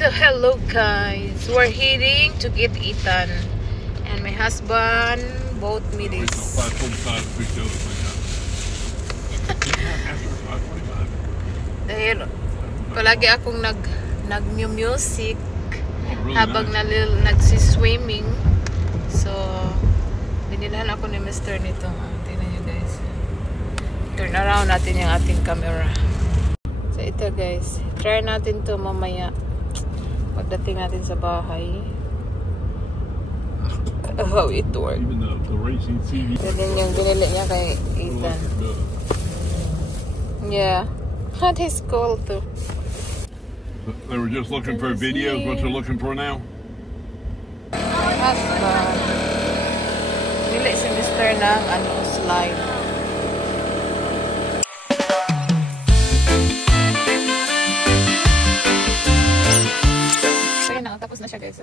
So hello guys, we're heading to get Ethan and my husband bought me this. Dahil palagi akong nag-music habang nagsiswimming. So binilhan ako ni Mr. nito. Tingnan nyo guys. Turn around natin yung ating camera. So ito guys, try natin to mamaya pagdating natin sa bahay. How it works. Ganyan yung binili niya kay Ethan. Yeah. That is cool too. They were just looking for videos. What they're looking for now? Bili si Mr. ng slide. Tapos na siya guys.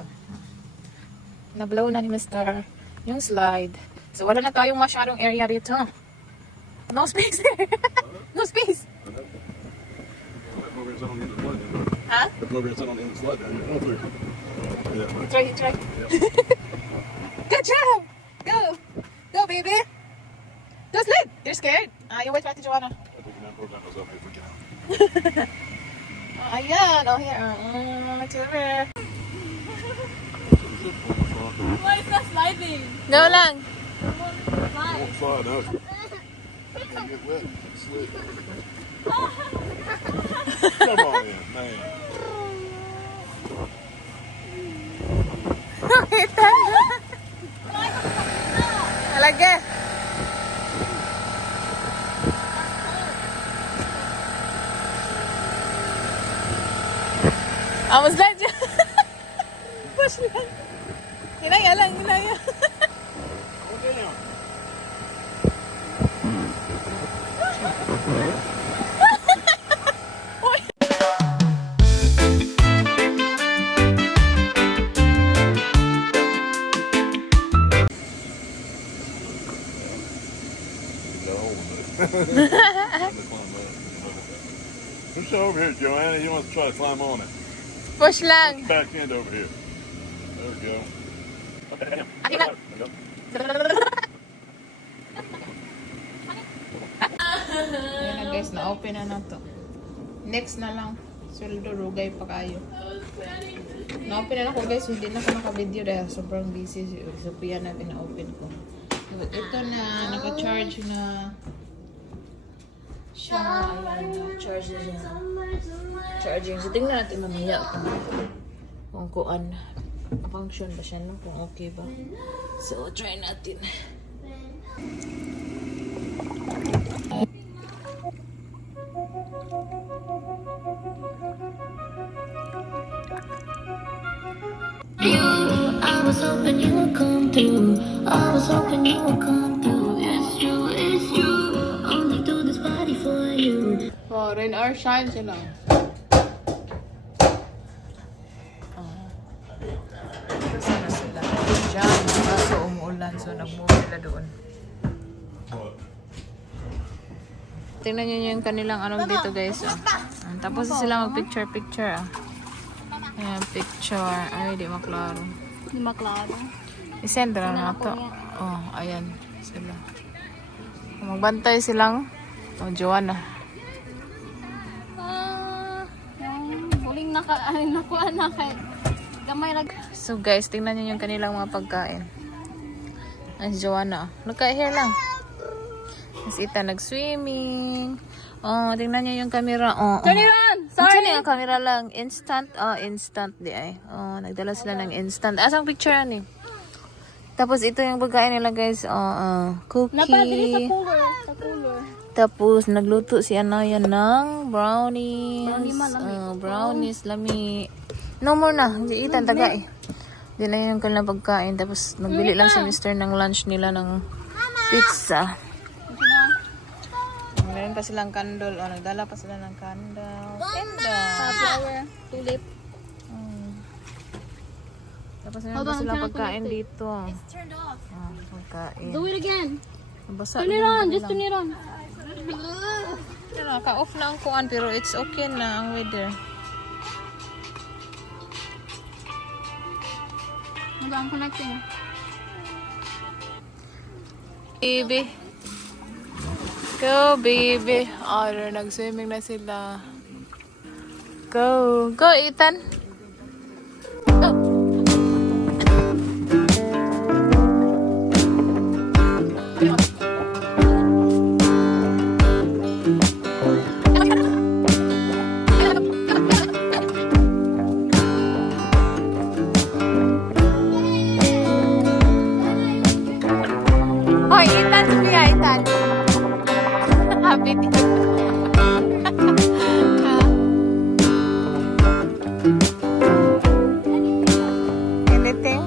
Na-blow na ni Mr. yung slide. So wala na tayong masyadong area dito. No space there. No space. Huh? Try. Good job. Go. Go baby. Go slide. You're scared? You wait for Joanna. Ayan. Oh here. To the rear. Why is that sliding? Go lang. Don't slide up. Can't get wet. Slip. Come on in, man. Talaga. I was like, push lang. Hinaya lang, hinaya. Push over here, Joanna. You want to try to climb on it? Push lang. Back end over here. There we go. Ayan na guys, na-open na to. Next na lang. Sweldo, rugay pa kayo. Na-open na ako guys, hindi na ako naka-video dahil sobrang busy. So, piyan natin na-open ko. Ito na, naka-charge na siya. Ayan na, charge na siya. Charging. So, tingnan natin mamaya kung kuan. Function ba siya, no? Kung okay ba. So, try natin. I was hoping you would come through. I was hoping you would come through. It's true, it's true. Only do this body for you. Oh, rain or shine sila. Sana sila. Diyan, kaso umuulan. So, nag-move sila doon. Tingnan nyo yung kanilang anong dito guys. Oh. Tapos sila mag-picture. Ayan, picture. Ay, di maklaro. Hindi maklaro. I-send na to. Oh, ayan. Sila. Magbantay silang. Oh, Joanna. Huling nakuha na kay gamay lag. So guys, tingnan nyo yung kanilang mga pagkain. Ay, si Joanna. Nagka-hair lang. Mas ita nag-swimming. Oh, tingnan nyo yung camera. Oh, Turn it on! Sorry! Yung camera lang. Instant. Oh, instant di ay. Oh, nagdala sila ng instant. Asang picture yan eh. Tapos ito yung pagkain nila guys. Cookie. Napadali sa cooler. Sa cooler. Tapos nagluto si Anaya ng brownies. Brownies, lami. No more na. Hindi itan taga eh. Hindi na yung kanilang pagkain. Tapos nagbili lang si Mr. ng lunch nila ng pizza. Meron pa silang candle. Oh, nagdala pa sila ng candle. Flower. Tulip. Tapos meron pa silang pagkain dito. It's turned off. Pagkain. Do it again. Basa Turn it on. Just turn it on. Ka-off na ang kuan pero it's okay na ang weather. I'm connecting. Baby. Go, baby. Oh, nag-swimming na sila. Go. Go, Ethan. Go. Oh, Ethan, Sophia, Ethan. Happy team. Anything?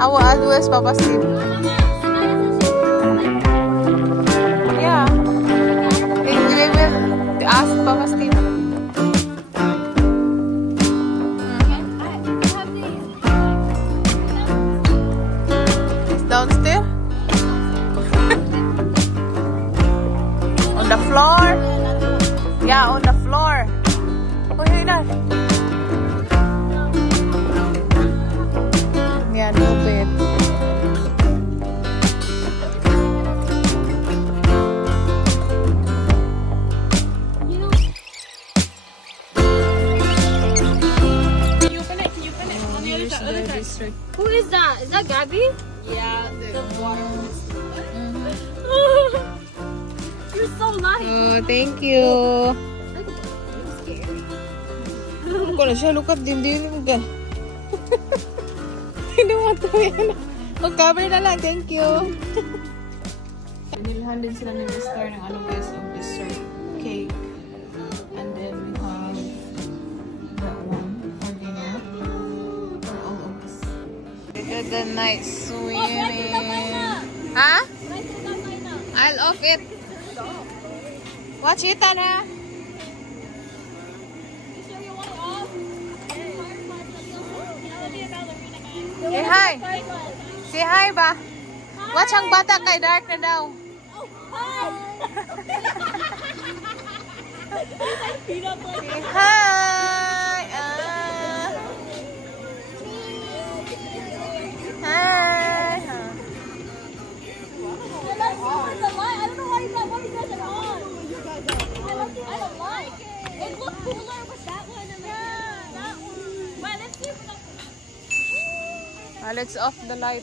Where's Papa Steve? Yeah. We will ask Papa Steve. It's downstairs? On the floor? Yeah, on the floor. Oh, here na. Yeah, no bed. Who is that? Is that Gabby? Yeah, the water. You're so nice. Oh, thank you. Ako na siya, look at din mo gan. Hindi mo ito yan. Mag-cover na lang, thank you. Nilhan din sila ni Mr. ng anong guys of dessert cake. And then we have that one for dinner. For all of us. Look at the night swimming. Ha? I'll off it. Watch it, Anna. Say hi. Say hi ba? Watch ang bata kay dark na daw. Say hi. Hi. It looked cooler with that one. Yeah, that one. But let's see if Let's off the light.